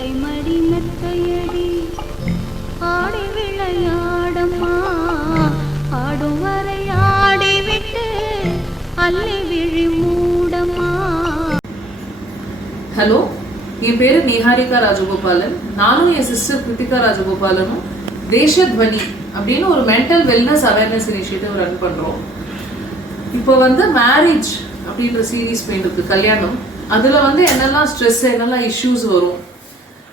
மடி மெத்தையடி ஆடி விளையாடம்மா ஆடும் வரை ஆடிவிட்டு அல்லை விழி மூடம்மா. ஹலோ, என் பேரு நிஹாரிகா ராஜகோபாலன். நானும் என் சிஸ்டர் கிருத்திகா ராஜகோபாலனும் தேசத்வனி அப்படின்னு ஒரு mental wellness awareness initiative run பண்றோம். இப்போ மேரேஜ் அப்படின்ற சீரீஸ் போயிட்டு கல்யாணம், அதுல என்னெல்லாம் ஸ்ட்ரெஸ், என்னெல்லாம் இஷ்யூஸ் வரும்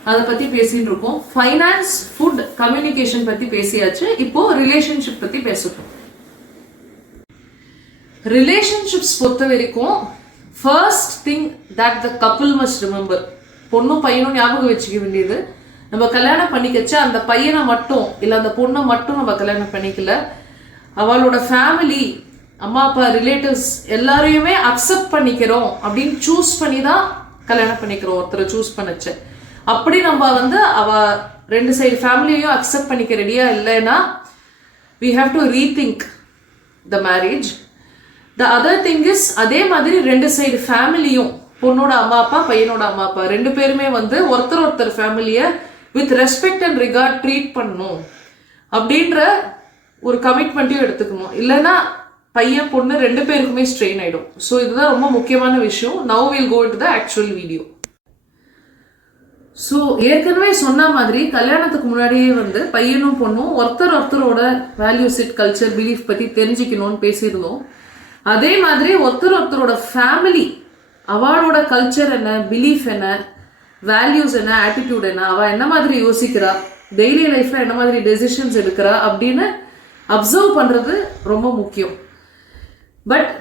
அதை பத்தி பேசிட்டு இருக்கோம். ஃபைனான்ஸ், ஃபுட், கம்யூனிகேஷன் பத்தி பேசியாச்சு. இப்போ ரிலேஷன்ஷிப் பத்தி பேசணும். ரிலேஷன்ஷிப்ஸ் பொறுத்த வரைக்கும் first thing that the couple must remember, பொண்ணும் பையனும் ஞாபகம் வச்சுக்க வேண்டியது, நம்ம கல்யாணம் பண்ணிக்கச்சா அந்த பையனை மட்டும் இல்லை அந்த பொண்ணை மட்டும் நம்ம கல்யாணம் பண்ணிக்கல, அவளோட ஃபேமிலி, அம்மா அப்பா, ரிலேட்டிவ்ஸ் எல்லாரையுமே அக்செப்ட் பண்ணிக்கிறோம் அப்படின்னு சூஸ் பண்ணி தான் கல்யாணம் பண்ணிக்கிறோம். ஒருத்தரை சூஸ் பண்ணச்சு அப்படி நம்ம அவ ரெண்டு சைடு ஃபேமிலியையும் அக்செப்ட் பண்ணிக்க ரெடியா இல்லைன்னா we have to rethink the marriage. The other thing is, அதே மாதிரி ரெண்டு சைடு ஃபேமிலியும், பொண்ணோட அம்மா அப்பா, பையனோட அம்மா அப்பா ரெண்டு பேருமே ஒருத்தர் ஃபேமிலியை with respect and regard treat பண்ணணும் அப்படின்ற ஒரு கமிட்மெண்ட்டையும் எடுத்துக்கணும். இல்லைன்னா பையன் பொண்ணு ரெண்டு பேருக்குமே ஸ்ட்ரெயின் ஆயிடும். ஸோ இதுதான் ரொம்ப முக்கியமான விஷயம். Now will go into the actual video. So ஏற்கனவே சொன்ன மாதிரி கல்யாணத்துக்கு முன்னாடியே பையனும் பொண்ணும் ஒருத்தரோட வேல்யூ செட், கல்ச்சர், பிலீஃப் பத்தி தெரிஞ்சுக்கணும்னு பேசியிருந்தோம். அதே மாதிரி ஒருத்தரோட ஃபேமிலி, அவளோட கல்ச்சர் என்ன, பிலீஃப் என்ன, வேல்யூஸ் என்ன, ஆட்டிடியூட் என்ன, அவ என்ன மாதிரி யோசிக்கிறா, டெய்லி லைஃப்ல என்ன மாதிரி டெசிஷன்ஸ் எடுக்கிறா அப்படின்னு அப்சர்வ் பண்றது ரொம்ப முக்கியம். பட்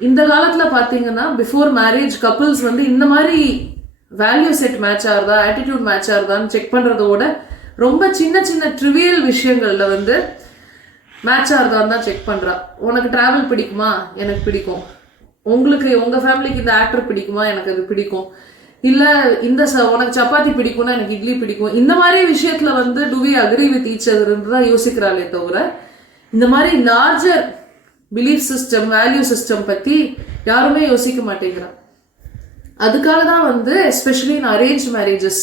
இந்த காலத்துல பாத்தீங்கன்னா பிஃபோர் மேரேஜ் கப்புள்ஸ் இந்த மாதிரி வேல்யூ செட் மேட்ச் ஆகுதா, ஆட்டிடியூட் மேட்ச் ஆகுதான்னு செக் பண்றதோட ரொம்ப சின்ன சின்ன ட்ரிவியல் விஷயங்கள்ல மேட்ச் ஆகுதான்னு தான் செக் பண்றா. உனக்கு டிராவல் பிடிக்குமா, எனக்கு பிடிக்கும். உங்களுக்கு உங்க ஃபேமிலிக்கு இந்த ஆக்டர் பிடிக்குமா, எனக்கு அது பிடிக்கும். இல்ல இந்த உனக்கு சப்பாத்தி பிடிக்கும்னா எனக்கு இட்லி பிடிக்கும். இந்த மாதிரி விஷயத்துல do we agree with each other தான் யோசிக்கிறாளே தவிர இந்த மாதிரி larger belief system, value system பத்தி யாருமே யோசிக்க மாட்டேங்கிறா. அதுக்காக தான் எஸ்பெஷலி இன் அரேஞ்ச் மேரேஜஸ்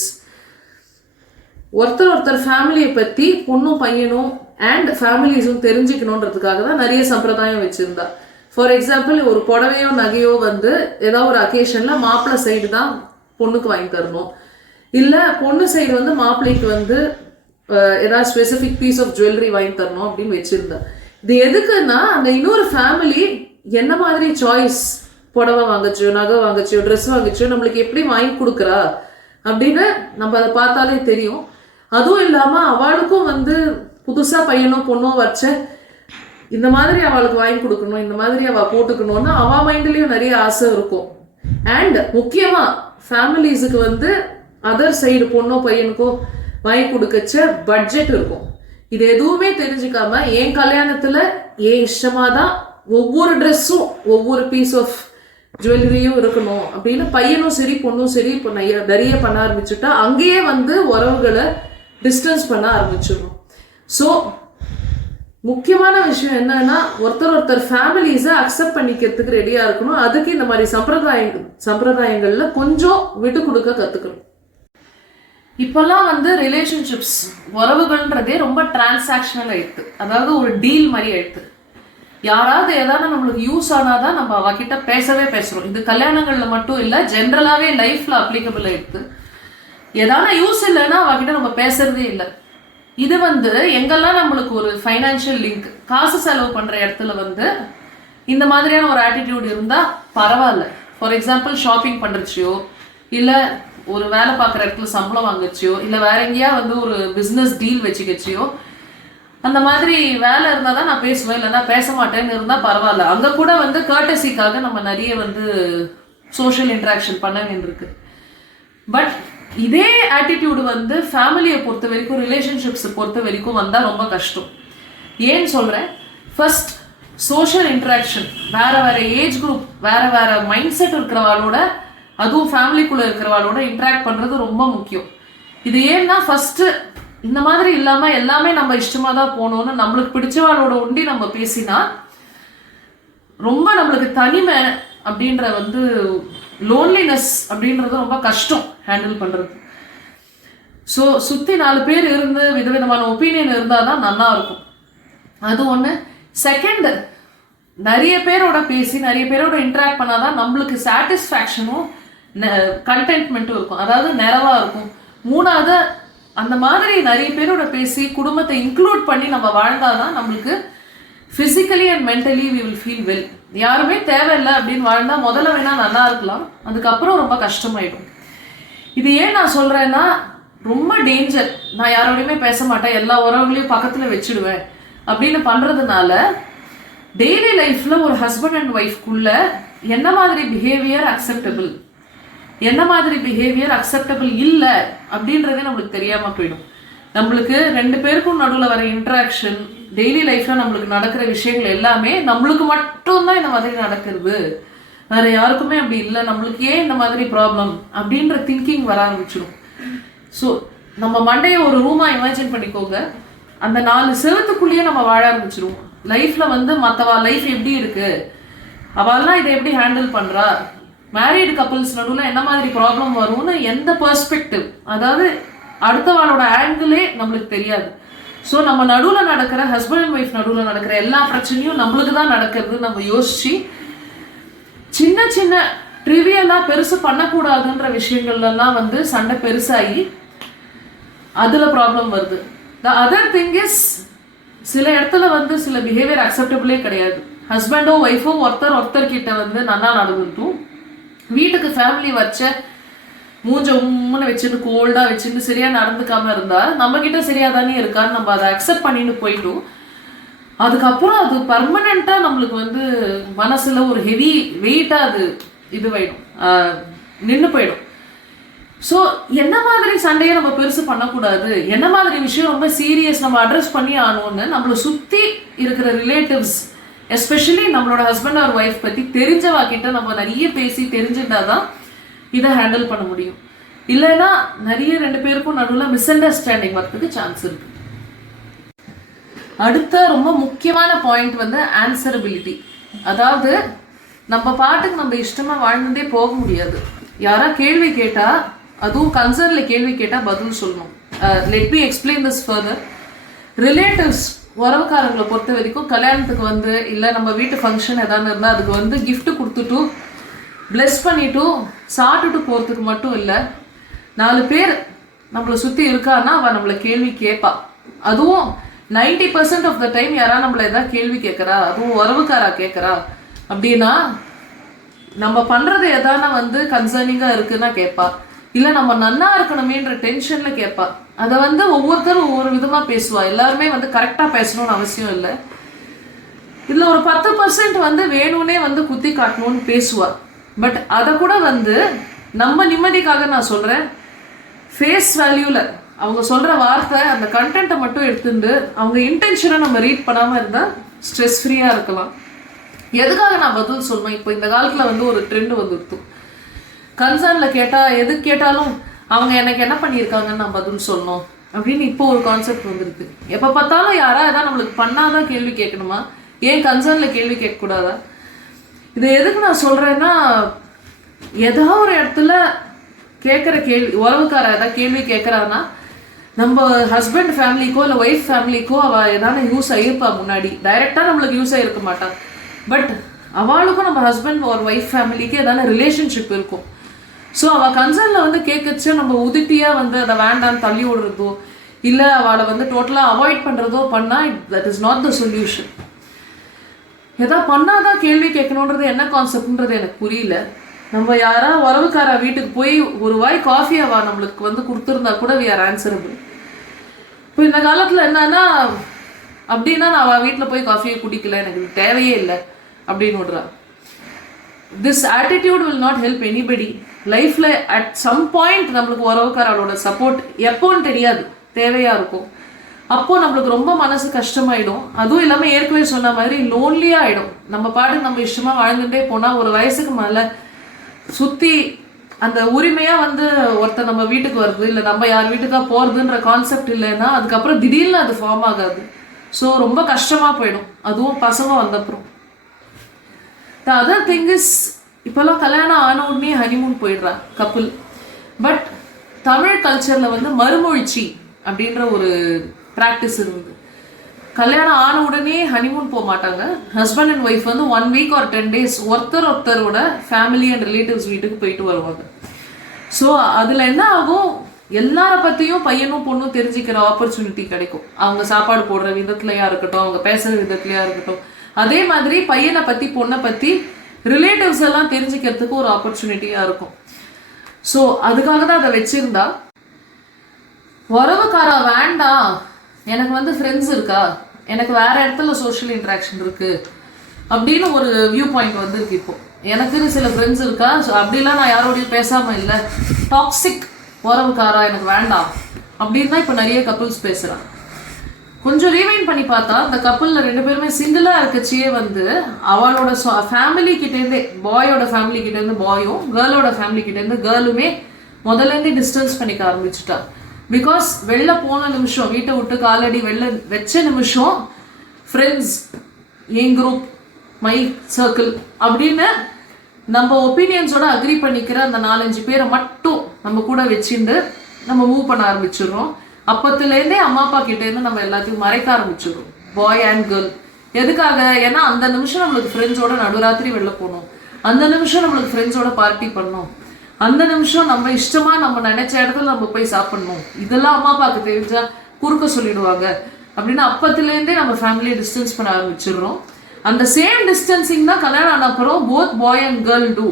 ஒருத்தர் ஃபேமிலியை பத்தி பொண்ணும் பையனும் அண்ட் ஃபேமிலிஸும் தெரிஞ்சுக்கணுன்றதுக்காக தான் நிறைய சம்பிரதாயம் வச்சிருந்தா. ஃபார் எக்ஸாம்பிள், ஒரு புடவையோ நகையோ ஏதாவது ஒரு அக்கேஷன்ல மாப்பிள்ளை சைடு தான் பொண்ணுக்கு வாங்கி தரணும், இல்ல பொண்ணு சைடு மாப்பிள்ளைக்கு ஏதாவது ஸ்பெசிபிக் பீஸ் ஆஃப் ஜுவல்லரி வாங்கி தரணும் அப்படின்னு வச்சிருந்தா. இது எதுக்குன்னா அந்த இன்னொரு ஃபேமிலி என்ன மாதிரி சாய்ஸ், புடவை வாங்கச்சோ, நகை வாங்கச்சோ, ட்ரெஸ் வாங்கச்சோ, நம்மளுக்கு எப்படி வாங்கி கொடுக்குறா அப்படின்னு நம்ம அதை பார்த்தாலே தெரியும். அதுவும் இல்லாம அவளுக்கும் புதுசா பையனோ பொண்ணோ வச்ச இந்த மாதிரி அவளுக்கு வாங்கி கொடுக்கணும், இந்த மாதிரி அவ போட்டுக்கணும்னு அவ மைண்ட்லயும் நிறைய ஆசை இருக்கும். அண்ட் முக்கியமா ஃபேமிலிஸுக்கு அதர் சைடு பொண்ணோ பையனுக்கோ வாங்கி கொடுக்கச்ச பட்ஜெட் இருக்கும். இது எதுவுமே தெரிஞ்சுக்காம என் கல்யாணத்துல ஏன் இஷ்டமாதான் ஒவ்வொரு ட்ரெஸ்ஸும் ஒவ்வொரு பீஸ் ஆஃப் ஜுவல்லரியும் இருக்கணும் அப்படின்னு பையனும் சரி பொண்ணும் சரி இப்போ நிறைய பண்ண ஆரம்பிச்சுட்டா அங்கேயே உறவுகளை டிஸ்டன்ஸ் பண்ண ஆரம்பிச்சிடணும். ஸோ முக்கியமான விஷயம் என்னன்னா ஒருத்தர் ஃபேமிலிஸை அக்செப்ட் பண்ணிக்கிறதுக்கு ரெடியா இருக்கணும். அதுக்கு இந்த மாதிரி சம்பிரதாயங்கள்ல கொஞ்சம் விட்டு கொடுக்க கத்துக்கணும். இப்பெல்லாம் ரிலேஷன்ஷிப்ஸ், உறவுகள்ன்றதே ரொம்ப டிரான்சாக்ஷனல் ஆயிடுது. அதாவது ஒரு டீல் மாதிரி ஆயிடுது. யாராவது ஏதாவது நம்மளுக்கு யூஸ் ஆனாதான் நம்ம அவகிட்ட பேசுறோம். இது கல்யாணங்கள்ல மட்டும் இல்ல, ஜென்ரலாவே லைஃப்ல அப்ளிகபிள் ஆயிடுது. ஏதாவது யூஸ் இல்லைன்னா அவகிட்ட நம்ம பேசுறதே இல்லை. இது எங்கெல்லாம் நம்மளுக்கு ஒரு ஃபைனான்சியல் லிங்க், காசு செலவு பண்ற இடத்துல இந்த மாதிரியான ஒரு ஆட்டிடியூட் இருந்தா பரவாயில்ல. ஃபார் எக்ஸாம்பிள், ஷாப்பிங் பண்றச்சியோ, இல்ல ஒரு வேலை பார்க்குற இடத்துல சம்பளம் வாங்கச்சியோ, இல்ல வேற எங்கேயா ஒரு பிசினஸ் டீல் வச்சுக்கச்சியோ, அந்த மாதிரி வேலை இருந்தால் தான் நான் பேசுவேன், இல்லைன்னா பேச மாட்டேன்னு இருந்தால் பரவாயில்ல. அங்கே கூட கர்டசிக்காக நம்ம நிறைய சோஷியல் இன்ட்ராக்ஷன் பண்ண வேண்டியிருக்கு. பட் இதே ஆட்டிடியூடு ஃபேமிலியை பொறுத்த வரைக்கும், ரிலேஷன்ஷிப்ஸை பொறுத்த வரைக்கும் வந்தால் ரொம்ப கஷ்டம். ஏன்னு சொல்கிறேன், ஃபர்ஸ்ட் சோஷியல் இன்ட்ராக்ஷன், வேற ஏஜ் குரூப், வேற மைண்ட் செட் இருக்கிறவாளோட, அதுவும் ஃபேமிலிக்குள்ளே இருக்கிறவாளோட இன்ட்ராக்ட் பண்ணுறது ரொம்ப முக்கியம். இது ஏன்னா ஃபர்ஸ்ட் இந்த மாதிரி இல்லாம எல்லாமே நம்ம இஷ்டமா தான் போகணும்னு நம்மளுக்கு பிடிச்சவாளோட ஒண்டி நம்ம பேசினா ரொம்ப நம்மளுக்கு தனிமை அப்படின்ற லோன்லினஸ் அப்படின்றது ரொம்ப கஷ்டம் ஹேண்டில் பண்றது. ஸோ சுற்றி 4 பேர் இருந்து விதவிதமான ஒப்பீனியன் இருந்தால் தான் நல்லா இருக்கும். அது ஒன்று. செகண்ட், நிறைய பேரோட பேசி நிறைய பேரோட இன்ட்ராக்ட் பண்ணாதான் நம்மளுக்கு சாட்டிஸ்ஃபேக்ஷனும் கண்டென்ட்மெண்ட்டும் இருக்கும், அதாவது நிறைவா இருக்கும். 3வது, அந்த மாதிரி நிறைய பேரோட பேசி குடும்பத்தை இன்க்ளூட் பண்ணி நம்ம வாழ்ந்தாதான் நம்மளுக்கு physically and mentally we will feel well. யாருமே தேவையில்லை அப்படின்னு வாழ்ந்தா முதல்ல வேணா நல்லா இருக்கலாம், அதுக்கப்புறம் ரொம்ப கஷ்டமாயிடும். இது ஏன் நான் சொல்றேன்னா, ரொம்ப டேஞ்சர். நான் யாரோடையுமே பேச மாட்டேன், எல்லா உறவுகளையும் பக்கத்துல வச்சிடுவேன் அப்படின்னு பண்றதுனால டெய்லி லைஃப்ல ஒரு ஹஸ்பண்ட் அண்ட் ஒய்ஃப்குள்ள என்ன மாதிரி பிஹேவியர் அக்செப்டபிள், என்ன மாதிரி பிஹேவியர் அக்செப்டபிள் இல்லை அப்படின்றதே நம்மளுக்கு தெரியாம போயிடும். நம்மளுக்கு 2 பேருக்கும் நடுவில் வர இன்ட்ராக்ஷன், டெய்லி லைஃப்ல நம்மளுக்கு நடக்கிற விஷயங்கள் எல்லாமே நம்மளுக்கு மட்டும்தான் இந்த மாதிரி நடக்கிறது, வேற யாருக்குமே அப்படி இல்லை, நம்மளுக்கு ஏன் இந்த மாதிரி ப்ராப்ளம் அப்படின்ற திங்கிங் வர ஆரம்பிச்சிடும். ஸோ நம்ம மண்டையை ஒரு ரூமா இமேஜின் பண்ணிக்கோங்க, அந்த 4 செவத்துக்குள்ளேயே நம்ம வாழ ஆரம்பிச்சிருவோம். லைஃப்ல மற்றவா லைஃப் எப்படி இருக்கு, அவள்லாம் இதை எப்படி ஹேண்டில் பண்றா, மேரீடு கப்புள்ஸ் நடுவில் என்ன மாதிரி ப்ராப்ளம் வரும்னு எந்த பெர்ஸ்பெக்டிவ், அதாவது அடுத்தவாளோட ஆங்கிளே நம்மளுக்கு தெரியாது. ஸோ நம்ம நடுவில் நடக்கிற ஹஸ்பண்ட் அண்ட் ஒய்ஃப் நடுவில் நடக்கிற எல்லா பிரச்சனையும் நம்மளுக்கு தான் நடக்கிறது நம்ம யோசிச்சு சின்ன சின்ன ட்ரிவியலாக பெருசு பண்ணக்கூடாதுன்ற விஷயங்கள்லாம் சண்டை பெருசாகி அதில் ப்ராப்ளம் வருது. த அதர் திங் இஸ், சில இடத்துல சில பிஹேவியர் அக்செப்டபிளே கிடையாது. ஹஸ்பண்டோ ஒய்ஃபோ ஒருத்தர் கிட்ட நல்லா நடந்துட்டும், வீட்டுக்கு ஃபேமிலி வச்ச மூஞ்ச உம்முன்னு வச்சுட்டு கோல்டா வச்சுட்டு சரியா நடந்துக்காம இருந்தா நம்ம கிட்ட சரியா தானே இருக்கான்னு நம்ம அதை அக்செப்ட் பண்ணிட்டு போயிட்டோம். அதுக்கப்புறம் அது பர்மனண்டா நம்மளுக்கு மனசுல ஒரு ஹெவி வெயிட்டா அது இதுவாயிடும், நின்று போயிடும். ஸோ என்ன மாதிரி சண்டையை நம்ம பெருசு பண்ணக்கூடாது, என்ன மாதிரி விஷயம் ரொம்ப சீரியஸ் நம்ம அட்ரஸ் பண்ணி ஆகணும்னு நம்மளை சுற்றி இருக்கிற ரிலேட்டிவ்ஸ், எஸ்பெஷலி நம்மளோட ஹஸ்பண்ட் ஆர் ஒய்ஃப் பற்றி தெரிஞ்சவா கிட்ட நம்ம நிறைய பேசி தெரிஞ்சுட்டாதான் இதை ஹேண்டில் பண்ண முடியும். இல்லைன்னா நிறைய 2 பேருக்கும் நடுவில் மிஸ் அண்டர்ஸ்டாண்டிங் வரதுக்கு சான்ஸ் இருக்கு. அடுத்த ரொம்ப முக்கியமான பாயிண்ட் ஆன்சரபிலிட்டி. அதாவது நம்ம பாட்டுக்கு நம்ம இஷ்டமா வாழ்ந்துட்டே போக முடியாது. யாரா கேள்வி கேட்டா, அதுவும் கன்சர்ன்ல கேள்வி கேட்டா பதில் சொல்லணும். Let me explain this further. Relatives, உறவுக்காரங்களை பொறுத்த வரைக்கும் கல்யாணத்துக்கு இல்லை நம்ம வீட்டு ஃபங்க்ஷன் எதாவது இருந்தால் அதுக்கு கிஃப்ட் கொடுத்துட்டு பிளெஸ் பண்ணிட்டு சாப்பிட்டுட்டு போகிறதுக்கு மட்டும் இல்லை, 4 பேர் நம்மளை சுற்றி இருக்கான்னா அவள் நம்மளை கேள்வி கேட்பா. அதுவும் 90% ஆஃப் த டைம் யாராவது நம்மளை எதாவது கேள்வி கேட்குறா, அதுவும் உறவுக்காரா கேட்குறா அப்படின்னா நம்ம பண்ணுறது எதான கன்சர்னிங்காக இருக்குன்னா கேட்பா, இல்லை நம்ம நன்னா இருக்கணுமேன்ற டென்ஷனில் கேட்பா. அதை ஒவ்வொருத்தரும் ஒவ்வொரு விதமாக பேசுவா. எல்லாருமே கரெக்டாக பேசணும்னு அவசியம் இல்லை. இதில் ஒரு 10% வேணும்னே குத்தி காட்டணும்னு பேசுவா. பட் அதை கூட நம்ம நிம்மதிக்காக நான் சொல்கிறேன், ஃபேஸ் வேல்யூவில் அவங்க சொல்கிற வார்த்தை அந்த கண்டென்ட்டை மட்டும் எடுத்துட்டு அவங்க இன்டென்ஷனை நம்ம ரீட் பண்ணாமல் இருந்தால் ஸ்ட்ரெஸ் ஃப்ரீயாக இருக்கலாம். எதுக்காக நான் பதில் சொல்லணும், இப்போ இந்த காலத்தில் ஒரு ட்ரெண்டு வந்துடுத்து, கன்சர்னில் கேட்டால் எதுக்கு கேட்டாலும் அவங்க எனக்கு என்ன பண்ணியிருக்காங்கன்னு நான் பதில் சொல்லணும் அப்படின்னு இப்போ ஒரு கான்செப்ட் வந்துருக்கு. எப்போ பார்த்தாலும் எதாவது நம்மளுக்கு பண்ணாதான் கேள்வி கேட்கணுமா, ஏன் கன்சர்னில் கேள்வி கேட்கக்கூடாதா? இது எதுக்கு நான் சொல்கிறேன்னா, ஏதாவது ஒரு இடத்துல கேட்குற கேள்வி, உறவுக்கார ஏதாவது கேள்வி கேட்குறான்னா நம்ம ஹஸ்பண்ட் ஃபேமிலிக்கோ இல்லை ஒய்ஃப் ஃபேமிலிக்கோ அவள் ஏதாவது யூஸ் ஆகிருப்பா. முன்னாடி டைரெக்டாக நம்மளுக்கு யூஸ் ஆகிருக்க மாட்டான், பட் அவளுக்கும் நம்ம ஹஸ்பண்ட் ஒரு ஒய்ஃப் ஃபேமிலிக்கு ஏதாவது ரிலேஷன்ஷிப் இருக்கும். ஸோ அவள் கன்சர்னில் கேட்கச்சு நம்ம உதிட்டியாக அதை வேண்டான்னு தள்ளி விடுறதோ இல்லை அவளை டோட்டலாக அவாய்ட் பண்ணுறதோ பண்ணால் that is not the solution. எதாவது பண்ணாதான் கேள்வி கேட்கணுன்றது என்ன கான்செப்ட்ன்றது எனக்கு புரியல. நம்ம யாரா உறவுக்காரா வீட்டுக்கு போய் ஒரு வாய் காஃபி அவள் நம்மளுக்கு கொடுத்துருந்தா கூட வி ஆர் ஆன்சரபிள். இப்போ இந்த காலத்தில் என்னன்னா, அப்படின்னா நான் அவள் வீட்டில் போய் காஃபியை குடிக்கல, எனக்கு தேவையே இல்லை அப்படின்னு விடுறா. This attitude will not help anybody. லைஃப்பில் அட் சம் பாயிண்ட் நம்மளுக்கு உறவுக்காரோட சப்போர்ட் எப்போன்னு தெரியாது, தேவையாக இருக்கும். அப்போது நம்மளுக்கு ரொம்ப மனசு கஷ்டமாயிடும். அதுவும் இல்லாமல் ஏற்கனவே சொன்ன மாதிரி லோன்லியாக ஆகிடும். நம்ம பாட்டுக்கு நம்ம இஷ்டமாக வாழ்ந்துட்டே போனால் ஒரு வயசுக்கு மேலே சுற்றி அந்த உரிமையாக ஒருத்தர் நம்ம வீட்டுக்கு வருது இல்லை நம்ம யார் வீட்டுக்காக போகிறதுன்ற கான்செப்ட் இல்லைன்னா அதுக்கப்புறம் திடீர்னு அது ஃபார்ம் ஆகாது. ஸோ ரொம்ப கஷ்டமாக போயிடும், அதுவும் பசங்க வந்தப்புறம். த அதர் திங் இஸ், இப்போல்லாம் கல்யாணம் ஆன உடனே ஹனிமூன் போயிடுறா கப்புள். பட் தமிழ் கல்ச்சர்ல வந்து மறுமொழிச்சி அப்படின்ற ஒரு ப்ராக்டிஸ் இருந்தது. கல்யாணம் ஆன உடனே ஹனிமூன் போக மாட்டாங்க. ஹஸ்பண்ட் அண்ட் ஒய்ஃப் வந்து 1 வீக் ஆர் 10 days ஒருத்தரோட ஃபேமிலி அண்ட் ரிலேட்டிவ்ஸ் வீட்டுக்கு போயிட்டு வருவாங்க. ஸோ அதில் என்ன ஆகும், எல்லார பற்றியும் பையனும் பொண்ணும் தெரிஞ்சுக்கிற ஆப்பர்ச்சுனிட்டி கிடைக்கும். அவங்க சாப்பாடு போடுற விதத்துலையா இருக்கட்டும், அவங்க பேசுகிற விதத்துலையா இருக்கட்டும். அதே மாதிரி பையனை பற்றி பொண்ணை பற்றி ரிலேட்டிவ்ஸ் எல்லாம் தெரிஞ்சுக்கிறதுக்கு ஒரு ஆப்பர்ச்சுனிட்டியாக இருக்கும். ஸோ அதுக்காக தான் அதை வச்சிருந்தா. உறவுக்காரா வேண்டாம், எனக்கு வந்து ஃப்ரெண்ட்ஸ் இருக்கா, எனக்கு வேற இடத்துல சோஷியல் இன்ட்ராக்ஷன் இருக்கு அப்படின்னு ஒரு வியூ பாயிண்ட் வந்து இருக்கு. இப்போ எனக்குன்னு சில ஃப்ரெண்ட்ஸ் இருக்கா, ஸோ அப்படிலாம் நான் யாரோடையும் பேசாம இல்லை, டாக்ஸிக் உறவுக்காரா எனக்கு வேண்டாம் அப்படின்னு தான் இப்போ நிறைய கப்புள்ஸ் பேசுறாங்க. கொஞ்சம் ரீவைண்ட் பண்ணி பார்த்தா அந்த கப்புளில் 2 பேருமே சிங்கிளாக இருக்கச்சியே வந்து அவளோட ஃபேமிலி கிட்டேருந்து, பாயோட ஃபேமிலி கிட்டேருந்து பாயும், கேர்ளோட ஃபேமிலி கிட்டேருந்து கேர்ளுமே முதல்லேருந்து டிஸ்டன்ஸ் பண்ணிக்க ஆரம்பிச்சுட்டா. பிகாஸ் வெளில போன நிமிஷம், வீட்டை விட்டு காலடி வெளில வச்ச நிமிஷம் friends, N group, my circle அப்படின்னு நம்ம ஒப்பீனியன்ஸோட அக்ரி பண்ணிக்கிற அந்த 4-5 பேரை மட்டும் நம்ம கூட வச்சுட்டு நம்ம மூவ் பண்ண ஆரம்பிச்சிடுறோம். அப்பத்துலேருந்தே அம்மா அப்பா கிட்டேருந்து நம்ம எல்லாத்தையும் மறைக்க ஆரம்பிச்சிடுறோம், பாய் அண்ட் கேர்ள். எதுக்காக? ஏன்னா அந்த நிமிஷம் நம்மளுக்கு ஃப்ரெண்ட்ஸோட நடுராத்திரி வெளில போகணும், அந்த நிமிஷம் நம்மளுக்கு ஃப்ரெண்ட்ஸோட பார்ட்டி பண்ணணும், அந்த நிமிஷம் நம்ம இஷ்டமா நம்ம நினைச்ச இடத்துல நம்ம போய் சாப்பிடணும். இதெல்லாம் அம்மா அப்பாவுக்கு தெரிஞ்சா குறுக்க சொல்லிடுவாங்க அப்படின்னு அப்பத்துலேருந்தே நம்ம ஃபேமிலியை டிஸ்டன்ஸ் பண்ண ஆரம்பிச்சிடுறோம். அந்த சேம் டிஸ்டன்சிங் தான் கல்யாணம் ஆன அப்புறம் both boy and girl do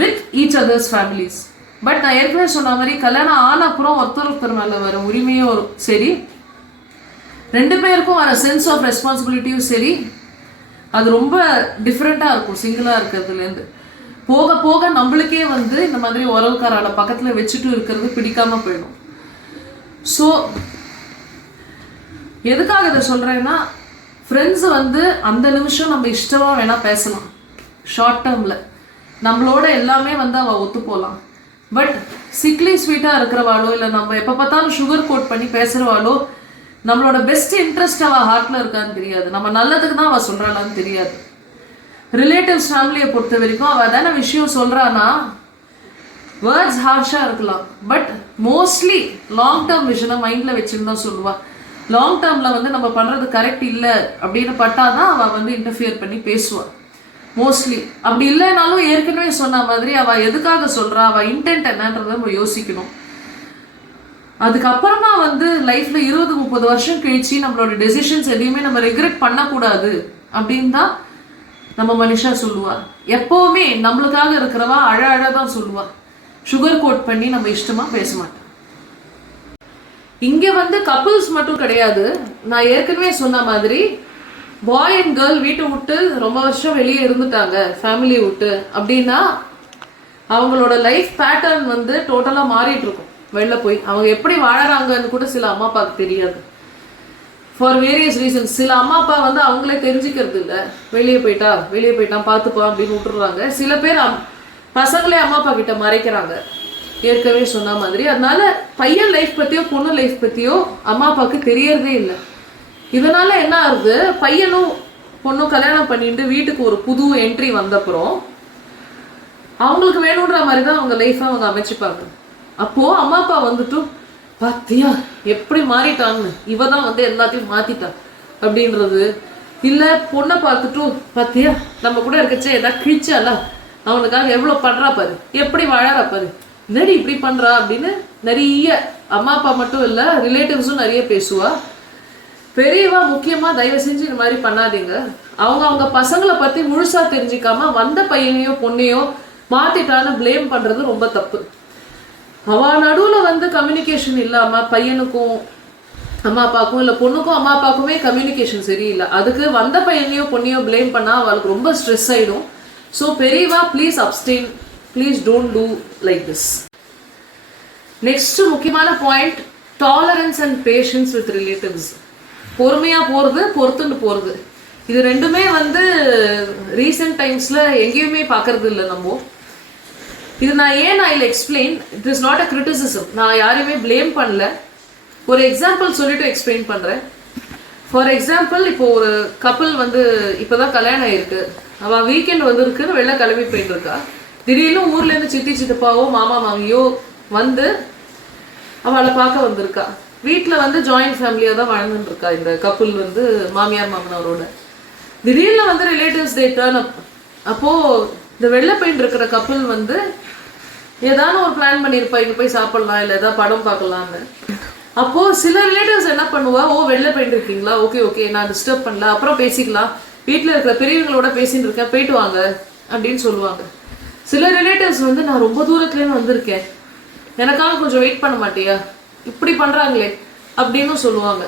with each others families. But நான் ஏற்கனவே சொன்ன மாதிரி கல்யாணம் ஆன அப்புறம் ஒருத்தர் மேலே வர உரிமையும் சரி, 2 பேருக்கும் வர சென்ஸ் ஆஃப் ரெஸ்பான்சிபிலிட்டியும் சரி, அது ரொம்ப டிஃப்ரெண்ட்டாக இருக்கும் சிங்கிளாக இருக்கிறதுலேருந்து. போக போக நம்மளுக்கே வந்து இந்த மாதிரி உறவுக்காரால பக்கத்தில் வச்சுட்டு இருக்கிறது பிடிக்காம போயிடும். ஸோ எதுக்காக இதை சொல்கிறேன்னா, ஃப்ரெண்ட்ஸ் வந்து அந்த நிமிஷம் நம்ம இஷ்டமாக வேணால் பேசலாம், ஷார்ட் டேர்மில் நம்மளோட எல்லாமே வந்து அவள் ஒத்து போகலாம். பட் சிக்லி ஸ்வீட்டாக இருக்கிறவாளோ இல்லை நம்ம எப்போ பார்த்தாலும் சுகர் கோட் பண்ணி பேசுகிறவாளோ நம்மளோட பெஸ்ட் இன்ட்ரெஸ்ட் அவள் ஹார்ட்டில் இருக்கான்னு தெரியாது, நம்ம நல்லதுக்கு தான் அவள் சொல்கிறாளான்னு தெரியாது. ரிலேட்டிவ்ஸ் ஃபேமிலியை பொறுத்த வரைக்கும் அவள் தானே விஷயம் சொல்கிறான்னா வேர்ட்ஸ் ஹார்ஷாக இருக்கலாம், பட் மோஸ்ட்லி லாங் டேர்ம் விஷனை மைண்டில் வச்சுன்னு தான் சொல்லுவாள். லாங் டேர்மில் வந்து நம்ம பண்ணுறது கரெக்ட் இல்லை அப்படின்னு பட்டாதான் அவள் வந்து இன்டர்ஃபியர் பண்ணி பேசுவாள் மோஸ்ட்லி. அப்படி இல்லைனாலும் ஏற்கனவே சொன்ன மாதிரி அவள் எதுக்காக சொல்கிறா, அவள் இன்டென்ட் என்னன்றதை நம்ம யோசிக்கணும். அதுக்கப்புறமா வந்து லைஃப்ல 20-30 வருஷம் கழிச்சு நம்மளோட டெசிஷன்ஸ் எதையுமே நம்ம ரெக்ரெட் பண்ணக்கூடாது அப்படின்னு தான் நம்ம மனுஷா சொல்லுவா. எப்பவுமே நம்மளுக்காக இருக்கிறவா அழதான் சொல்லுவா, சுகர் கோட் பண்ணி நம்ம இஷ்டமா பேச மாட்டோம். இங்க வந்து கப்புள்ஸ் மட்டும் கிடையாது, நான் ஏற்கனவே சொன்ன மாதிரி பாய் அண்ட் கேர்ள் வீட்டை விட்டு ரொம்ப வருஷம் வெளியே இருந்துட்டாங்க ஃபேமிலியை விட்டு அப்படின்னா அவங்களோட லைஃப் பேட்டர்ன் வந்து டோட்டலாக மாறிட்டு இருக்கும். வெளில போய் அவங்க எப்படி வாழறாங்கன்னு கூட சில அம்மா அப்பாவுக்கு தெரியாது, ஃபார் வேரியஸ் ரீசன்ஸ். சில அம்மா அப்பா வந்து அவங்களே தெரிஞ்சுக்கிறது இல்லை, வெளியே போயிட்டான் பார்த்துப்பா அப்படின்னு விட்டுறாங்க. சில பேர் பசங்களே அம்மா அப்பா கிட்ட மறைக்கிறாங்க, ஏற்கனவே சொன்ன மாதிரி. அதனால பையன் லைஃப் பற்றியோ பொண்ணு லைஃப் பற்றியோ அம்மா அப்பாவுக்கு தெரியறதே இல்லை. இதனால என்ன ஆகுது, பையனும் பொண்ணும் கல்யாணம் பண்ணிட்டு வீட்டுக்கு ஒரு புது என்ட்ரி வந்தப்புறம் அவங்களுக்கு வேணுன்ற மாதிரி தான் அவங்க லைஃப்பை அவங்க அமைச்சுப்பாங்க. அப்போ அம்மா அப்பா வந்துட்டு பாத்தியா எப்படி மாறிட்டான்னு, இவ தான் வந்து எல்லாத்தையும் மாத்திட்டான் அப்படின்றது. இல்லை பொண்ணை பார்த்துட்டு பாத்தியா நம்ம கூட இருக்கச்சே ஏதாவது கிழிச்சால, அவனுக்காக எவ்வளோ பண்றா பாரு, எப்படி வாழறா பாரு, என்னடி இப்படி பண்றா அப்படின்னு நிறைய அம்மா அப்பா மட்டும் இல்லை ரிலேட்டிவ்ஸும் நிறைய பேசுவா. பெரியவா முக்கியமா தயவு செஞ்சு இந்த மாதிரி பண்ணாதீங்க. அவங்க பசங்களை பத்தி முழுசா தெரிஞ்சிக்காம வந்த பையனையோ பொண்ணையோ மாத்திட்டான்னு பிளேம் பண்றது ரொம்ப தப்பு. அவ நடுவுல வந்து கம்யூனிகேஷன் இல்லாம பையனுக்கும் அம்மா அப்பாவுக்கும் இல்லை பொண்ணுக்கும் அம்மா அப்பாவுக்குமே கம்யூனிகேஷன் சரியில்லை, அதுக்கு வந்த பையனையோ பொண்ணையோ பிளேம் பண்ணா அவளுக்கு ரொம்ப ஸ்ட்ரெஸ் ஆயிடும். ஸோ பெரியவா please abstain, please don't do like this. Next முக்கியமான point, tolerance and patience with relatives. பொறுமையா போறது, பொறுத்துன்னு போறது, இது ரெண்டுமே வந்து ரீசெண்ட் டைம்ஸ்ல எங்கேயுமே பார்க்கறது இல்லை நம்ம. இது நான் இல்லை explain, it is not a criticism, நான் யாரையுமே பிளேம் பண்ணல. ஒரு எக்ஸாம்பிள் சொல்லிட்டு எக்ஸ்பிளைன் பண்றேன். ஃபார் எக்ஸாம்பிள், இப்போ ஒரு கப்பல் வந்து இப்போதான் கல்யாணம் ஆயிருக்கு, அவள் வீக்கெண்ட் வந்துருக்குன்னு வெளில கிளம்பி போயிட்டு இருக்கா. திடீர்னு ஊர்ல இருந்து சித்தி சித்தப்பாவோ மாமா மாமியோ வந்து அவளை பார்க்க வந்திருக்கா. வீட்டில் வந்து ஜாயிண்ட் ஃபேமிலியாக தான் வாழ்ந்துட்டு இருக்கா இந்த கப்புள் வந்து, மாமியார் மாமனாரோட. திடீர்னு வந்து ரிலேட்டிவ்ஸ் டே டர்ன் அப். அப்போது இந்த வெள்ளை பெயிண்ட் இருக்கிற கப்புள் வந்து ஏதாவது ஒரு பிளான் பண்ணியிருப்பா, இங்கே போய் சாப்பிடலாம் இல்லை ஏதாவது படம் பார்க்கலான்னு. அப்போது சில ரிலேட்டிவ்ஸ் என்ன பண்ணுவா, ஓ வெள்ளை பெயிண்ட் இருக்கீங்களா, ஓகே ஓகே நான் டிஸ்டர்ப் பண்ணல, அப்புறம் பேசிக்கலாம், வீட்டில் இருக்கிற பெரியவங்களோட பேசிட்டு இருக்கேன், போயிட்டு வாங்க அப்படின்னு சொல்லுவாங்க. சில ரிலேட்டிவ்ஸ் வந்து நான் ரொம்ப தூரத்துலேருந்து வந்திருக்கேன், எனக்காக கொஞ்சம் வெயிட் பண்ண மாட்டியா, இப்படி பண்ணுறாங்களே அப்படின்னு சொல்லுவாங்க.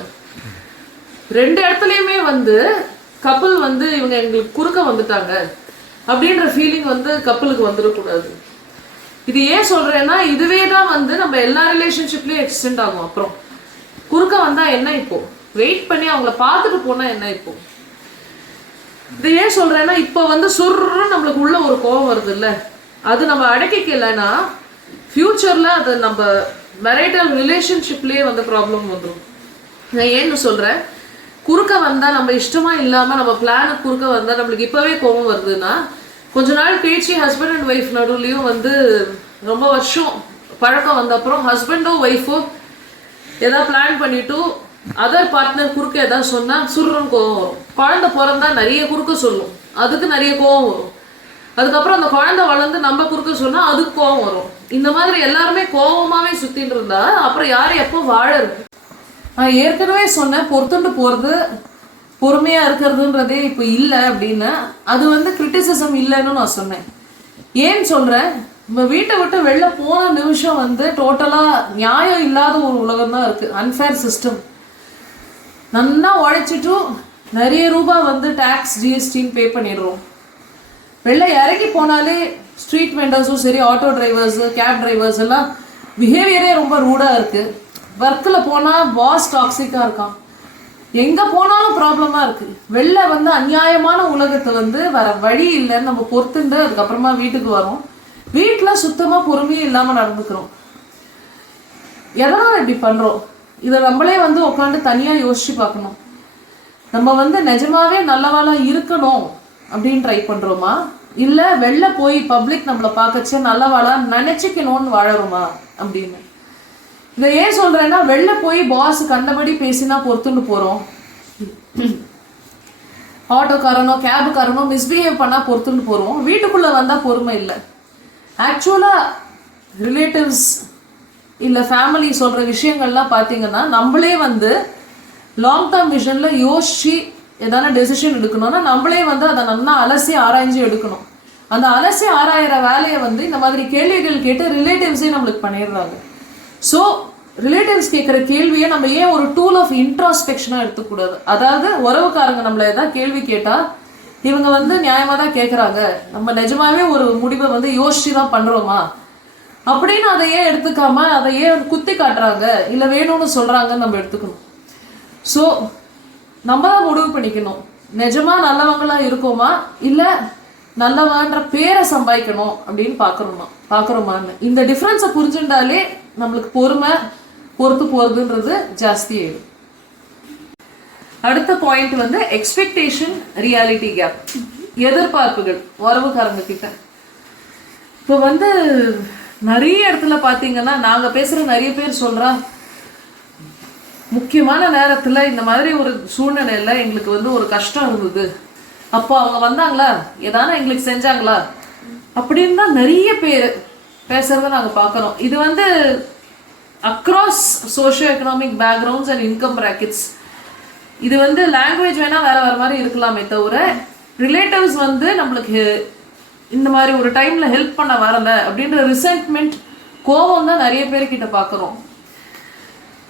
ரெண்டு இடத்துலையுமே வந்து கப்பல் வந்து இவங்க எங்களுக்கு குறுக்க வந்துட்டாங்க அப்படின்ற ஃபீலிங் வந்து கப்பலுக்கு வந்துடக்கூடாது. இது ஏன் சொல்றேன்னா, இதுவே தான் வந்து நம்ம எல்லா ரிலேஷன்ஷிப்லயும் எக்ஸ்டெண்ட் ஆகும். அப்புறம் குறுக்க வந்தா என்ன இப்போ, வெயிட் பண்ணி அவங்கள பார்த்துட்டு போனா என்ன இப்போ. இது ஏன் சொல்றேன்னா, இப்போ வந்து சுர்ன்னு நம்மளுக்கு உள்ள ஒரு கோபம் வருது இல்ல, அது நம்ம அடக்கிக்கலைன்னா ஃபியூச்சர்ல அது நம்ம மேரிட்டல் ரிலேஷன்ஷிப்லயே வந்து ப்ராப்ளம் வந்துடும். நான் ஏன்னு சொல்றேன், குறுக்க வந்தா நம்ம இஷ்டமா இல்லாம நம்ம பிளானுக்கு குறுக்க வந்தா நம்மளுக்கு இப்பவே கோபம் வருதுன்னா, கொஞ்ச நாள் கழிச்சு ஹஸ்பண்ட் அண்ட் ஒய்ஃப் நடுவுலையும் வந்து ரொம்ப வருஷம் பழக்கம் வந்த அப்புறம் ஹஸ்பண்டோ ஒய்ஃபோ ஏதாவது பிளான் பண்ணிட்டு அதர் பார்ட்னர் குறுக்க ஏதாவது சொன்னா சுருன்னு கோவம் வரும். குழந்தை பிறந்தா நிறைய குறுக்க சொல்லும், அதுக்கு நிறைய கோவம் வரும். அதுக்கப்புறம் அந்த குழந்தை வளர்ந்து நம்ம குறுக்க சொன்னா அதுக்கு கோவம் வரும். இந்த மாதிரி எல்லாருமே கோவமாவே சுத்திட்டு இருந்தா அப்புறம் யாரு எப்போ வாழறது. நான் ஏற்கனவே சொன்னேன், பொறுத்துட்டு போறது பொறுமையா இருக்கிறதுன்றதே இப்போ இல்லை அப்படின்னு. அது வந்து கிரிட்டிசிசம் இல்லைன்னு நான் சொன்னேன். ஏன்னு சொல்றேன், நம்ம வீட்டை விட்டு வெளில போன நிமிஷம் வந்து டோட்டலா நியாயம் இல்லாத ஒரு உலகம் தான் இருக்கு, அன்ஃபேர் சிஸ்டம். நல்லா உழைச்சிட்டு நிறைய ரூபாய் வந்து டேக்ஸ் ஜிஎஸ்டின்னு பே பண்ணிடுறோம். வெளில இறங்கி போனாலே ஸ்ட்ரீட் வெண்டர்ஸும் சரி, ஆட்டோ டிரைவர்ஸு, கேப் டிரைவர்ஸ் எல்லாம் பிஹேவியரே ரொம்ப ரூடாக இருக்கு. ஒர்க்கில் போனால் பாஸ் டாக்ஸிக்காக இருக்கான், எங்கே போனாலும் ப்ராப்ளமாக இருக்குது. வெளில வந்து அநியாயமான உலகத்தை வந்து வர வழி இல்லைன்னு நம்ம பொறுத்துண்டு அதுக்கப்புறமா வீட்டுக்கு வரோம். வீட்டில் சுத்தமாக பொறுமையே இல்லாமல் நடந்துக்கிறோம். எதனால் இப்படி பண்ணுறோம், இதை நம்மளே வந்து உட்காந்து தனியாக யோசிச்சு பார்க்கணும். நம்ம வந்து நிஜமாவே நல்லவாளாக இருக்கணும் அப்படின்னு ட்ரை பண்ணுறோமா, இல்லை வெளில போய் பப்ளிக் நம்மளை பார்க்கச்சே நல்லவாளாக நினச்சிக்கணும்னு வாழறோமா அப்படின்னு. இதை ஏன் சொல்றேன்னா, வெளில போய் பாஸ் கண்டபடி பேசினா பொறுத்துன்னு போறோம், ஆட்டோக்காரனோ கேபுக்காரனோ மிஸ்பிஹேவ் பண்ணா பொறுத்துன்னு போறோம், வீட்டுக்குள்ள வந்தா பொறுமை இல்லை. ஆக்சுவலா ரிலேட்டிவ்ஸ் இல்லை ஃபேமிலி சொல்ற விஷயங்கள்லாம் பார்த்தீங்கன்னா, நம்மளே வந்து லாங் டேர்ம் விஷன்ல யோசிச்சு ஏதான டெசிஷன் எடுக்கணும்னா நம்மளே வந்து அதை நல்லா அலசி ஆராய்ஞ்சு எடுக்கணும். அந்த அலசி ஆராயிற வேலையை வந்து இந்த மாதிரி கேள்விகள் கேட்டு ரிலேட்டிவ்ஸே நம்மளுக்கு பண்ணிடுறாங்க. ஸோ ரிலேட்டிவ்ஸ் கேட்குற கேள்வியை நம்ம ஏன் ஒரு டூல் ஆஃப் இன்ட்ராஸ்பெக்ஷனாக எடுத்துக்கூடாது. அதாவது உறவுக்காரங்க நம்மளை ஏதாவது கேள்வி கேட்டால் இவங்க வந்து நியாயமாக தான் கேட்குறாங்க, நம்ம நிஜமாவே ஒரு முடிவை வந்து யோசிச்சு தான் பண்ணுறோமா அப்படின்னு அதை ஏன் எடுத்துக்காம அதை ஏன் குத்தி காட்டுறாங்க இல்லை வேணும்னு சொல்கிறாங்கன்னு நம்ம எடுத்துக்கணும். ஸோ நம்ம தான் முடிவு பண்ணிக்கணும், நிஜமாக நல்லவங்களாக இருக்கோமா இல்லை நல்லவான்ற பேரை சம்பாதிக்கணும் அப்படின்னு பார்க்குறோமான்னு. இந்த டிஃப்ரென்ஸை புரிஞ்சுட்டாலே நம்மளுக்கு பொறுமை பொறுத்து போகிறதுன்றது ஜாஸ்தி ஆயிடும். அடுத்த பாயிண்ட் வந்து எக்ஸ்பெக்டேஷன் ரியாலிட்டி கேப், எதிர்பார்ப்புகள் உறவுக்காரங்க கிட்ட. இப்போ வந்து நிறைய இடத்துல பார்த்தீங்கன்னா நாங்கள் பேசுகிற நிறைய பேர் சொல்கிறா, முக்கியமான நேரத்தில் இந்த மாதிரி ஒரு சூழ்நிலையில் எங்களுக்கு வந்து ஒரு கஷ்டம் இருந்தது, அப்போ அவங்க வந்தாங்களா ஏதான எங்களுக்கு செஞ்சாங்களா அப்படின்னு தான் நிறைய பேர் பேசுறத நாங்கள் பார்க்குறோம். இது வந்து across socio economic backgrounds and income brackets. இது வந்து லாங்குவேஜ் வேணால் வேறு வேறு மாதிரி இருக்கலாமே தவிர, ரிலேட்டிவ்ஸ் வந்து நம்மளுக்கு இந்த மாதிரி ஒரு டைமில் ஹெல்ப் பண்ண வரல அப்படின்ற ரிசென்ட்மெண்ட் கோபம் தான் நிறைய பேர்கிட்ட பார்க்குறோம்.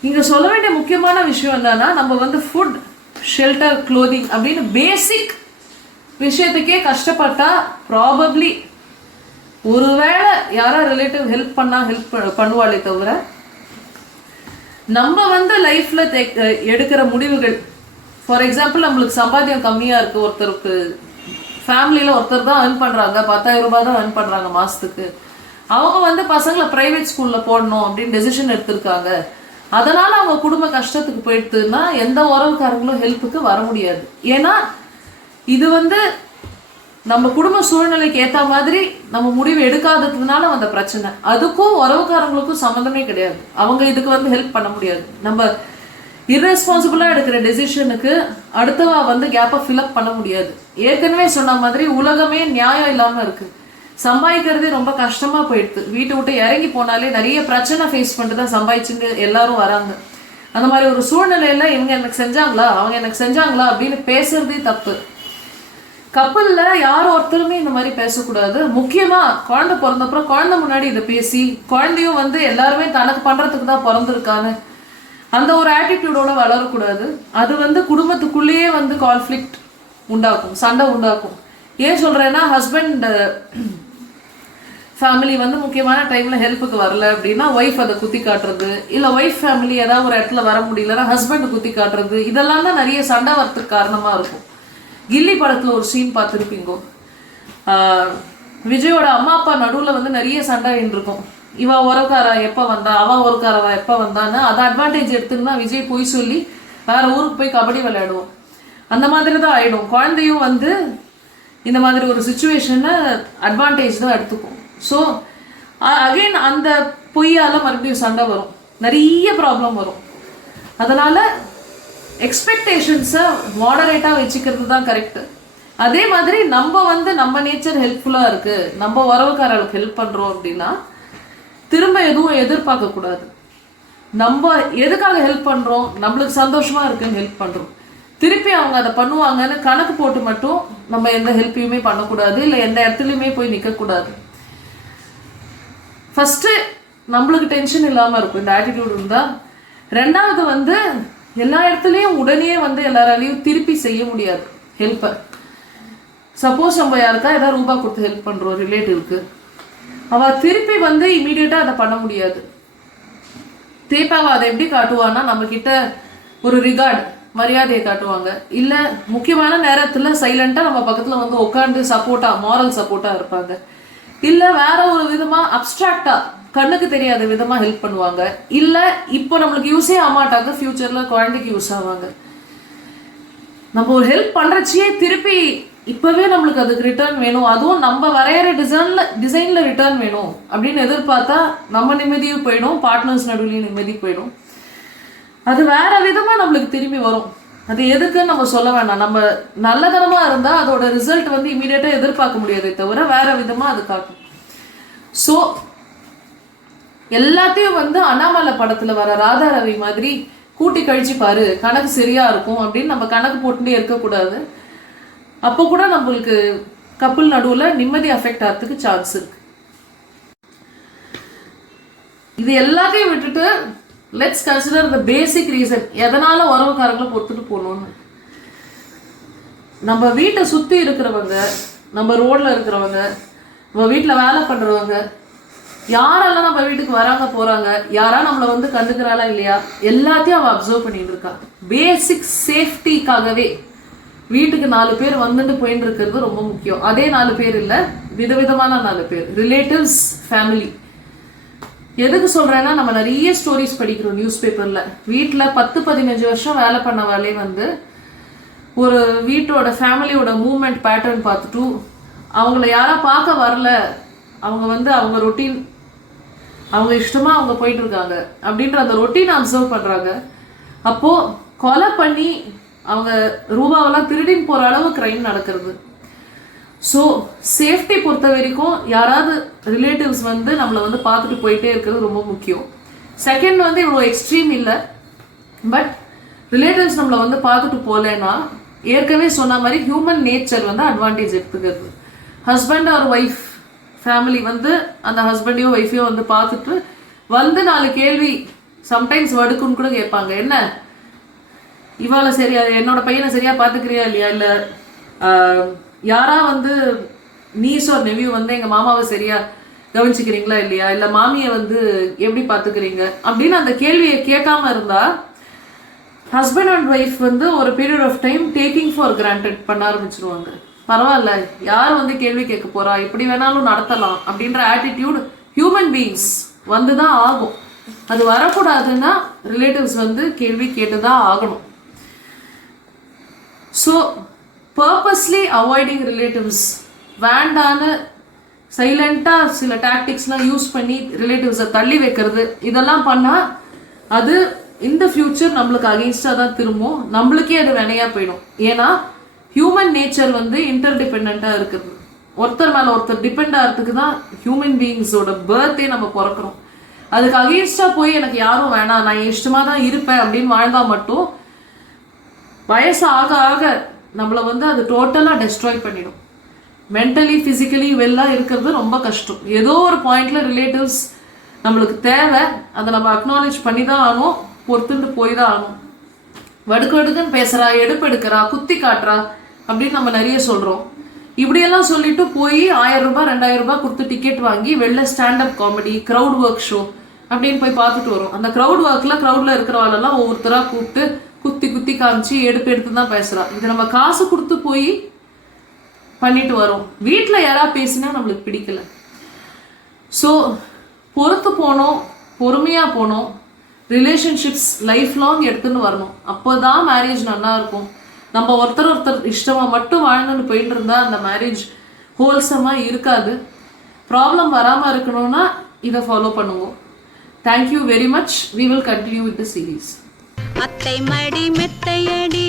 இங்கே சொல்ல வேண்டிய முக்கியமான விஷயம் என்னன்னா, நம்ம வந்து ஃபுட் ஷெல்டர் க்ளோதிங் அப்படின்னு பேசிக் விஷயத்துக்கே கஷ்டப்பட்டா ப்ராபப்ளி ஒருவேளை யாரா ரிலேட்டிவ் ஹெல்ப் பண்ணுவாளே தவிர, நம்ம வந்து லைஃப்ல எடுக்கிற முடிவுகள், ஃபார் எக்ஸாம்பிள் நம்மளுக்கு சம்பாத்தியம் கம்மியா இருக்கு, ஒருத்தருக்கு ஃபேமிலியில ஒருத்தர் தான் earn பண்றாங்க, 10,000 ரூபாய் தான் earn பண்றாங்க மாசத்துக்கு, அவங்க வந்து பசங்களை பிரைவேட் ஸ்கூல்ல போடணும் அப்படின்னு டெசிஷன் எடுத்திருக்காங்க, அதனால அவங்க குடும்ப கஷ்டத்துக்கு போயிடுதுன்னா எந்த உறவுக்காரங்களும் ஹெல்ப்புக்கு வர முடியாது. ஏன்னா இது வந்து நம்ம குடும்ப சூழ்நிலைக்கு ஏற்ற மாதிரி நம்ம முடிவு எடுக்காததுனால வந்த பிரச்சனை. அதுக்கும் உறவுக்காரங்களுக்கும் சம்மந்தமே கிடையாது. அவங்க இதுக்கு வந்து ஹெல்ப் பண்ண முடியாது. நம்ம இர்ரெஸ்பான்சிபிளாக எடுக்கிற டெசிஷனுக்கு அடுத்தவா வந்து கேப்பை ஃபில்அப் பண்ண முடியாது. ஏற்கனவே சொன்ன மாதிரி உலகமே நியாயம் இல்லாமல் இருக்குது. சம்பாதிக்கிறதே ரொம்ப கஷ்டமாக போயிடுது. வீட்டை விட்டு இறங்கி போனாலே நிறைய பிரச்சனை ஃபேஸ் பண்ணிட்டு தான் சம்பாதிச்சுட்டு எல்லாரும் வராங்க. அந்த மாதிரி ஒரு சூழ்நிலையில் இவங்க எனக்கு செஞ்சாங்களா அவங்க எனக்கு செஞ்சாங்களா அப்படின்னு பேசுறதே தப்பு. கப்பல்ல யாரும் ஒருத்தருமே இந்த மாதிரி பேசக்கூடாது. முக்கியமா குழந்தை பிறந்தப்புறம் குழந்தை முன்னாடி இதை பேசி, குழந்தையும் வந்து எல்லாருமே தனக்கு பண்றதுக்கு தான் பிறந்திருக்காங்க அந்த ஒரு ஆட்டிடியூடோட வளரக்கூடாது. அது வந்து குடும்பத்துக்குள்ளேயே வந்து கான்ஃப்ளிக்ட் உண்டாக்கும், சண்டை உண்டாக்கும். ஏன் சொல்றேன்னா, ஹஸ்பண்ட் ஃபேமிலி வந்து முக்கியமான டைம்ல ஹெல்ப்புக்கு வரல அப்படின்னா ஒய்ஃப் அதை குத்தி காட்டுறது, இல்லை ஒய்ஃப் ஃபேமிலி ஏதாவது ஒரு இடத்துல வர முடியலன்னா ஹஸ்பண்ட் குத்தி காட்டுறது, இதெல்லாம் தான் நிறைய சண்டை வரத்துக்கு காரணமா இருக்கும். கில்லி படத்துல ஒரு சீன் பார்த்துருப்பீங்க. விஜயோட அம்மா அப்பா நடுவில் வந்து நிறைய சண்டை இருக்கும். இவ உறவுக்காரா எப்போ வந்தா, அவ உறவுக்காரவா எப்போ வந்தான்னு அதை அட்வான்டேஜ் எடுத்துன்னா விஜய் போய் சொல்லி வேற ஊருக்கு போய் கபடி விளையாடுவோம். அந்த மாதிரி தான் ஆயிடும். குழந்தையும் வந்து இந்த மாதிரி ஒரு சுச்சுவேஷனை அட்வான்டேஜ் தான் எடுத்துக்கும். ஸோ அகெயின் அந்த பொய்யால மறுபடியும் சண்டை வரும், நிறைய ப்ராப்ளம் வரும். அதனால எக்ஸ்பெக்டேஷன்ஸை மாடரேட்டாக வச்சுக்கிறது தான் கரெக்டு. அதே மாதிரி நம்ம வந்து நம்ம நேச்சர் ஹெல்ப்ஃபுல்லாக இருக்குது, நம்ம உறவுக்காரர்களுக்கு ஹெல்ப் பண்ணுறோம் அப்படின்னா திரும்ப எதுவும் எதிர்பார்க்கக்கூடாது. நம்ம எதுக்காக ஹெல்ப் பண்ணுறோம், நம்மளுக்கு சந்தோஷமா இருக்குன்னு ஹெல்ப் பண்ணுறோம். திருப்பி அவங்க அதை பண்ணுவாங்கன்னு கணக்கு போட்டு மட்டும் நம்ம எந்த ஹெல்ப்பையுமே பண்ணக்கூடாது, இல்லை எந்த இடத்துலையுமே போய் நிற்கக்கூடாது. ஃபஸ்ட்டு நம்மளுக்கு டென்ஷன் இல்லாமல் இருக்கும் இந்த ஆட்டிடியூட் இருந்தால். ரெண்டாவது வந்து எல்லா இடத்துலையும் உடனே வந்து எல்லாராலையும் திருப்பி செய்ய முடியாது ஹெல்ப்பை. சப்போஸ் நம்ம யாருக்கா ஏதாவது ரூபா கொடுத்து ஹெல்ப் பண்ணுறோம் ரிலேட்டிவ்க்கு, அவள் திருப்பி வந்து இமீடியட்டாக அதை பண்ண முடியாது. திருப்பி அவள் அதை எப்படி காட்டுவான்னா, நம்மக்கிட்ட ஒரு ரிகார்டு மரியாதையை காட்டுவாங்க. இல்லை முக்கியமான நேரத்தில் சைலண்ட்டாக நம்ம பக்கத்தில் வந்து உட்காந்து சப்போர்ட்டாக மாரல் சப்போர்ட்டாக இருப்பாங்க. இல்லை வேற ஒரு விதமாக அப்ட்ராக்டாக கண்ணுக்கு தெரியாத விதமாக ஹெல்ப் பண்ணுவாங்க. இல்லை இப்போ நம்மளுக்கு யூஸே ஆமாட்டாங்க, ஃப்யூச்சரில் குழந்தைக்கு யூஸ் ஆவாங்க. நம்ம ஒரு ஹெல்ப் பண்ணுறச்சியே திருப்பி இப்போவே நம்மளுக்கு அதுக்கு ரிட்டர்ன் வேணும், அதுவும் நம்ம வரைகிற டிசைனில் ரிட்டர்ன் வேணும் அப்படின்னு எதிர்பார்த்தா நம்ம நிம்மதியும் போயிடும், பார்ட்னர்ஸ் நடுவுலையும் நிம்மதி போயிடும். அது வேற விதமாக நம்மளுக்கு திரும்பி வரும். அது எதுக்குன்னு நம்ம சொல்ல வேண்டாம். நம்ம நல்லதனமாக இருந்தால் அதோட ரிசல்ட் வந்து இமீடியட்டாக எதிர்பார்க்க முடியாதே தவிர வேற விதமாக அது காட்டும். ஸோ எல்லாத்தையும் வந்து அண்ணாமலை படத்தில் வர ராதா ரவி மாதிரி கூட்டி கழிச்சு பாரு கணக்கு சரியா இருக்கும் அப்படின்னு நம்ம கணக்கு போட்டுட்டே இருக்கக்கூடாது. அப்போ கூட நம்மளுக்கு கப்பல் நடுவில் நிம்மதி அஃபெக்ட் ஆகிறதுக்கு சான்ஸ் இருக்கு. இது எல்லாத்தையும் விட்டுட்டு let's consider the basic reason எதனால உறவுக்காரங்களை பொறுத்துட்டு போகணும்னு. நம்ம வீட்டை சுற்றி இருக்கிறவங்க, நம்ம ரோட்ல இருக்கிறவங்க, நம்ம வீட்டில் வேலை பண்ணுறவங்க, யாரெல்லாம் நம்ம வீட்டுக்கு வராங்க போகிறாங்க, யாரா நம்மளை வந்து கண்டுக்கிறாளா இல்லையா, எல்லாத்தையும் அவள் அப்சர்வ் பண்ணிட்டு இருக்கா. பேசிக் சேஃப்டிக்காகவே வீட்டுக்கு 4 பேர் வந்துட்டு போயிட்டு இருக்கிறது ரொம்ப முக்கியம். அதே 4 பேர் இல்லை, விதவிதமான 4 பேர், ரிலேட்டிவ்ஸ், ஃபேமிலி. எதுக்கு சொல்கிறேன்னா, நம்ம நிறைய ஸ்டோரிஸ் படிக்கிறோம் நியூஸ் பேப்பரில். வீட்டில் 10-15 வருஷம் வேலை பண்ணவாலே வந்து ஒரு வீட்டோட ஃபேமிலியோட மூவ்மெண்ட் பேட்டர்ன் பார்த்துட்டு அவங்கள யாரா பார்க்க வரல, அவங்க வந்து அவங்க ரொட்டீன் அவங்க இஷ்டமாக அவங்க போயிட்டு இருக்காங்க அப்படின்ற அந்த ரொட்டீனை அப்சர்வ் பண்ணுறாங்க. அப்போது கொலை பண்ணி அவங்க ரூபாவெல்லாம் திருடின்னு போகிற அளவு க்ரைம் நடக்கிறது. ஸோ சேஃப்டி பொறுத்த வரைக்கும் யாராவது ரிலேட்டிவ்ஸ் வந்து நம்மளை வந்து பார்த்துட்டு போயிட்டே இருக்கிறது ரொம்ப முக்கியம். செகண்ட் வந்து இவ்வளோ எக்ஸ்ட்ரீம் இல்லை, பட் ரிலேட்டிவ்ஸ் நம்மளை வந்து பார்த்துட்டு போகலன்னா ஏற்கனவே சொன்ன மாதிரி ஹியூமன் நேச்சர் வந்து அட்வான்டேஜ் எடுத்துக்கிறது. ஹஸ்பண்ட் ஆர் ஒய்ஃப் ஃபேமிலி வந்து அந்த ஹஸ்பண்டையோ ஒய்ஃபையோ வந்து பார்த்துட்டு வந்து 4 கேள்வி சம்டைம்ஸ் வடுக்குன்னு கூட கேட்பாங்க. என்ன இவாளை சரியா, என்னோட பையனை சரியா பார்த்துக்கிறியா இல்லையா, இல்லை யாரா வந்து நீஸ் ஒரு நெவியூ வந்து எங்கள் மாமாவை சரியா கவனிச்சுக்கிறீங்களா இல்லையா, இல்லை மாமியை வந்து எப்படி பார்த்துக்கிறீங்க அப்படின்னு அந்த கேள்வியை கேட்காம இருந்தா ஹஸ்பண்ட் அண்ட் ஒய்ஃப் வந்து ஒரு period of time taking for granted பண்ண ஆரம்பிச்சிருவாங்க. பரவாயில்ல, யார் வந்து கேள்வி கேட்க போறா, எப்படி வேணாலும் நடத்தலாம் அப்படின்ற ஆட்டிடியூட் ஹியூமன் பீயிங்ஸ் வந்து தான் ஆகும். அது வரக்கூடாதுன்னா ரிலேட்டிவ்ஸ் வந்து கேள்வி கேட்டு தான் ஆகணும். ஸோ பர்பஸ்லி அவாய்டிங் ரிலேட்டிவ்ஸ் வேண்டான்னு சைலண்டாக சில டாக்டிக்ஸ்லாம் யூஸ் பண்ணி ரிலேட்டிவ்ஸை தள்ளி வைக்கிறது, இதெல்லாம் பண்ணால் அது இந்த ஃபியூச்சர் நம்மளுக்கு அகெயின்ஸ்டாக தான் திரும்பும், நம்மளுக்கே அது வினையாக போயிடும். ஏன்னா ஹியூமன் நேச்சர் வந்து இன்டர்டிபெண்ட்டாக இருக்குது. ஒருத்தர் மேலே ஒருத்தர் டிபெண்ட் ஆகிறதுக்கு தான் ஹியூமன் பீயிங்ஸோட பர்த்தே நம்ம பிறக்கிறோம். அதுக்கு அகெயின்ஸ்டாக போய் எனக்கு யாரும் வேணாம், நான் இஷ்டமாக தான் இருப்பேன் அப்படின்னு வாழ்ந்தால் மட்டும் வயசு ஆக ஆக நம்மளை வந்து அது டோட்டலாக டெஸ்ட்ராய் பண்ணிடும். மென்டலி ஃபிசிக்கலி வெல்லாக இருக்கிறது ரொம்ப கஷ்டம். ஏதோ ஒரு பாயிண்ட்ல ரிலேட்டிவ்ஸ் நம்மளுக்கு தேவை, அதை நம்ம அக்னாலேஜ் பண்ணி தான் ஆகணும், பொறுத்துட்டு போய் தான் ஆகணும். வடுக்குன்னு பேசுறா, எடுப்பெடுக்கிறா, குத்தி காட்டுறா அப்படின்னு நம்ம நிறைய சொல்றோம். இப்படியெல்லாம் சொல்லிட்டு போய் 1000 ரூபாய் 2000 ரூபாய் கொடுத்து டிக்கெட் வாங்கி வெளில standup comedy, crowd work show அப்படின்னு போய் பார்த்துட்டு வரும். அந்த க்ரௌட் ஒர்க்ல க்ரௌட்ல இருக்கிறவாளெல்லாம் ஒவ்வொருத்தரா கூப்பிட்டு குத்தி குத்தி காமிச்சு எடுத்து தான் பேசுறா. இது நம்ம காசு கொடுத்து போய் பண்ணிட்டு வரோம். வீட்டில் யாராவது பேசினா நம்மளுக்கு பிடிக்கல. ஸோ பொறுத்து போனோம், பொறுமையாக போனோம், ரிலேஷன்ஷிப்ஸ் லைஃப் லாங் எடுத்துன்னு வரணும். அப்போ தான் மேரேஜ் நல்லா இருக்கும். நம்ம ஒருத்தர் இஷ்டமாக மட்டும் வாழ்ந்துன்னு போயிட்டு இருந்தால் அந்த மேரேஜ் ஹோல்சமாக இருக்காது. ப்ராப்ளம் வராமல் இருக்கணும்னா இதை ஃபாலோ பண்ணுவோம். Thank you very much. We will continue with the series. அத்தை மடி மெத்தையடி